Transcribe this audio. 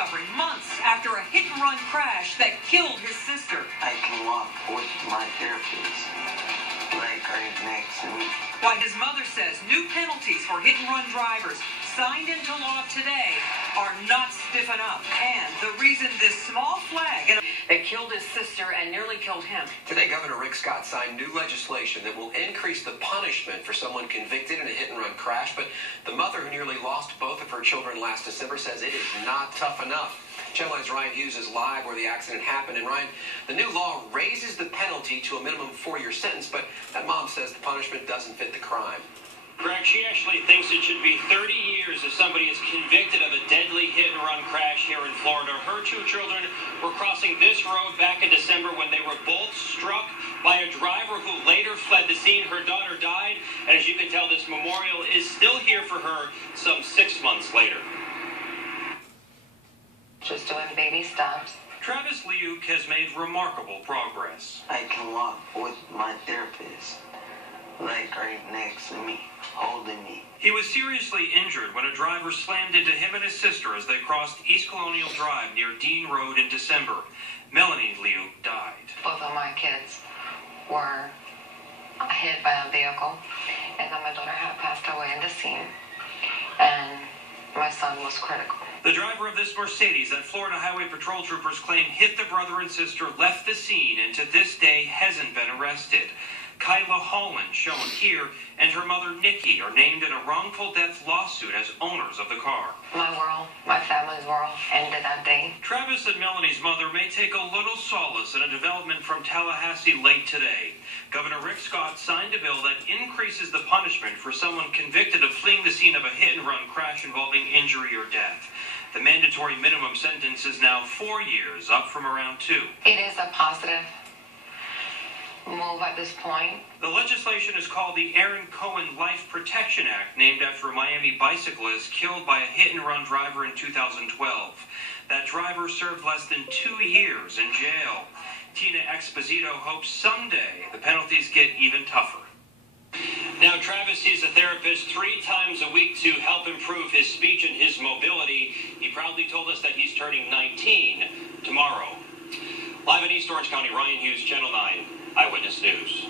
recovering months after a hit-and-run crash that killed his sister. I can walk with my therapist, like right next to me. Why his mother says new penalties for hit-and-run drivers signed into law today are not stiff enough. And the reason this small flag that killed his sister and nearly killed him. Today, Governor Rick Scott signed new legislation that will increase the punishment for someone convicted in a hit-and-run crash. But the mother who nearly lost both of her children last December says it is not tough enough. Channel 9's Ryan Hughes is live where the accident happened. And Ryan, the new law raises the penalty to a minimum 4-year sentence, but that mom says the punishment doesn't fit the crime. Correct. She actually thinks it should be 30 years if somebody is convicted of a deadly hit-and-run crash here in Florida. Her 2 children were crossing this road back in December when they were both struck by a driver who later fled the scene. Her daughter died, and as you can tell, this memorial is still here for her some 6 months later. Just doing baby steps. Travis Luque has made remarkable progress. I can walk with my therapist, like right next to me, holding me. He was seriously injured when a driver slammed into him and his sister as they crossed East Colonial Drive near Dean Road in December. Melanie Luque died. Both of my kids were hit by a vehicle, and then my daughter had passed away in the scene, and my son was critical. The driver of this Mercedes that Florida Highway Patrol troopers claim hit the brother and sister left the scene and to this day hasn't been arrested. Kyla Holland, shown here, and her mother Nikki are named in a wrongful death lawsuit as owners of the car. My world, my family's world, ended that day. Travis and Melanie's mother may take a little solace in a development from Tallahassee late today. Governor Rick Scott signed a bill that increases the punishment for someone convicted of fleeing the scene of a hit-and-run crash involving injury or death. The mandatory minimum sentence is now 4 years, up from around 2. It is a positive move at this point. The legislation is called the Aaron Cohen Life Protection Act, named after a Miami bicyclist killed by a hit-and-run driver in 2012. That driver served less than 2 years in jail. Tina Exposito hopes someday the penalties get even tougher. Now, Travis sees a therapist 3 times a week to help improve his speech and his mobility. He proudly told us that he's turning 19 tomorrow. Live in East Orange County, Ryan Hughes, Channel 9 Eyewitness News.